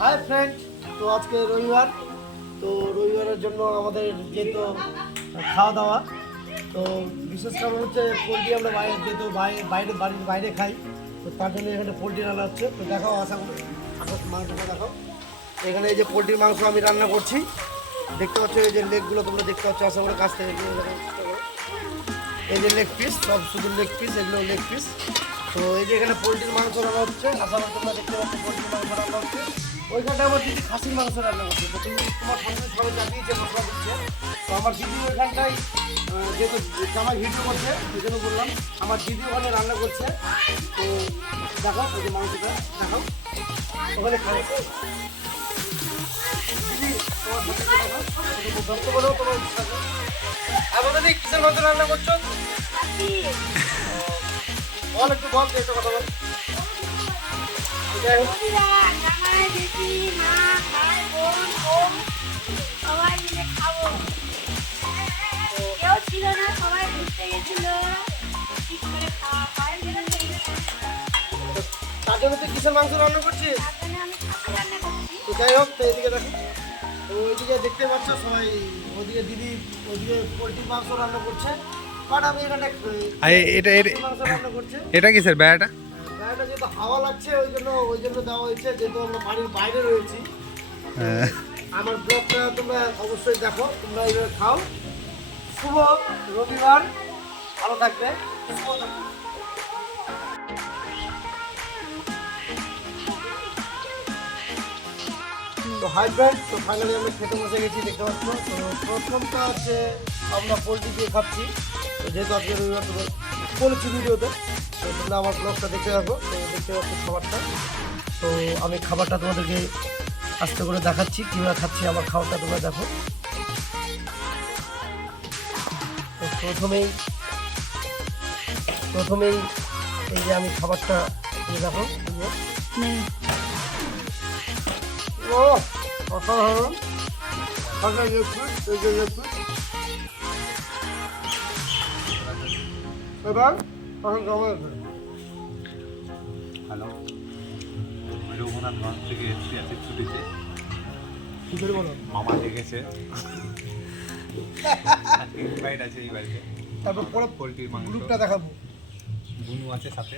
Hi friend, তো আজকে রবিবার। তো রবিবারের জন্য আমাদের যেহেতু খাওয়া দাওয়া, তো বিশেষ কারণ হচ্ছে পোলট্রি আমরা বাইরে যেহেতু বাইরে বাড়ির বাইরে খাই, তো তার জন্য এখানে পোলট্রি রান্না হচ্ছে। তো দেখাও আশা করি মাংসটা দেখাও। এখানে এই যে পোলট্রির মাংস আমি রান্না করছি, দেখতে পাচ্ছ এই যে লেগগুলো তোমরা দেখতে পাচ্ছ, আশা করি কাছ থেকে এই যে লেগ পিস, সব শুধু লেগ পিস, এগুলো লেগ পিস। তো এই যে এখানে পোলট্রির মাংস রান্না হচ্ছে, আশা করি তোমরা দেখতে পাচ্ছ পোলট্রির মাংস রান্না হচ্ছে। ওইখানটা আমার দিদি খাসির মাংস রান্না করছে। তো তুমি তোমার সামনে সবাই চাপিয়েছে মশলা দিচ্ছে। তো আমার দিদি ওইখানটাই যেহেতু আমার ভিডিও করছে সেই জন্য বললাম, আমার দিদি ওখানে রান্না করছে। তো দেখাও ওই যে মাংসটা দেখাও, ওখানে খাও দিদি, তোমার সাথে দেখাও ব্যক্ত করো তোমার সাথে। এখন দিদি কিসের মাংস রান্না করছো? বল একটু বল, একটা কথা বল। যাই হোক, তার জন্য তুই কিসের মাংস রান্না করছিস? তো যাই হোক, তো এদিকে দেখো, তো ওইদিকে দেখতে পাচ্ছ সবাই, ওইদিকে দিদি ওইদিকে পোলট্রির মাংস রান্না করছে, বাট আমি এখানে মাংস রান্না করছে। এটা কি স্যার বেড়াটা? গাড়িটা যেহেতু হাওয়া লাগছে ওই জন্য দেওয়া হয়েছে, যেহেতু আমরা বাড়ির বাইরে রয়েছি। আমার ব্লগটা তোমরা অবশ্যই দেখো, তোমরা এইভাবে খাও। শুভ রবিবার, ভালো থাকবে। তো হাই ফ্রেন্ড, তো ফাইনালি আমরা খেতে বসে গেছি, দেখতে পাচ্ছ। তো প্রথমটা হচ্ছে আমরা পোলট্রি দিয়ে খাচ্ছি। তো যেহেতু আজকে রবিবার তোমরা বলেছি ভিডিওতে, তো তোমরা আমার ব্লগটা দেখতে থাকো। তো দেখতে পাচ্ছ খাবারটা, তো আমি খাবারটা তোমাদেরকে আস্তে করে দেখাচ্ছি কীভাবে খাচ্ছি। আমার খাবারটা তোমরা দেখো। তো প্রথমেই এই যে আমি খাবারটা দেখো, ও অসাধারণ। এবার তখন কেমন আছে? হ্যালো, রঘুনাথগঞ্জ থেকে এসেছি আজকে ছুটিতে। কী করে বলো? মামা দেখেছে ইনভাইট আছে এই বাড়িতে। তারপর পরে পোলট্রির মাংস, গ্রুপটা দেখাবো। বুনু আছে সাথে।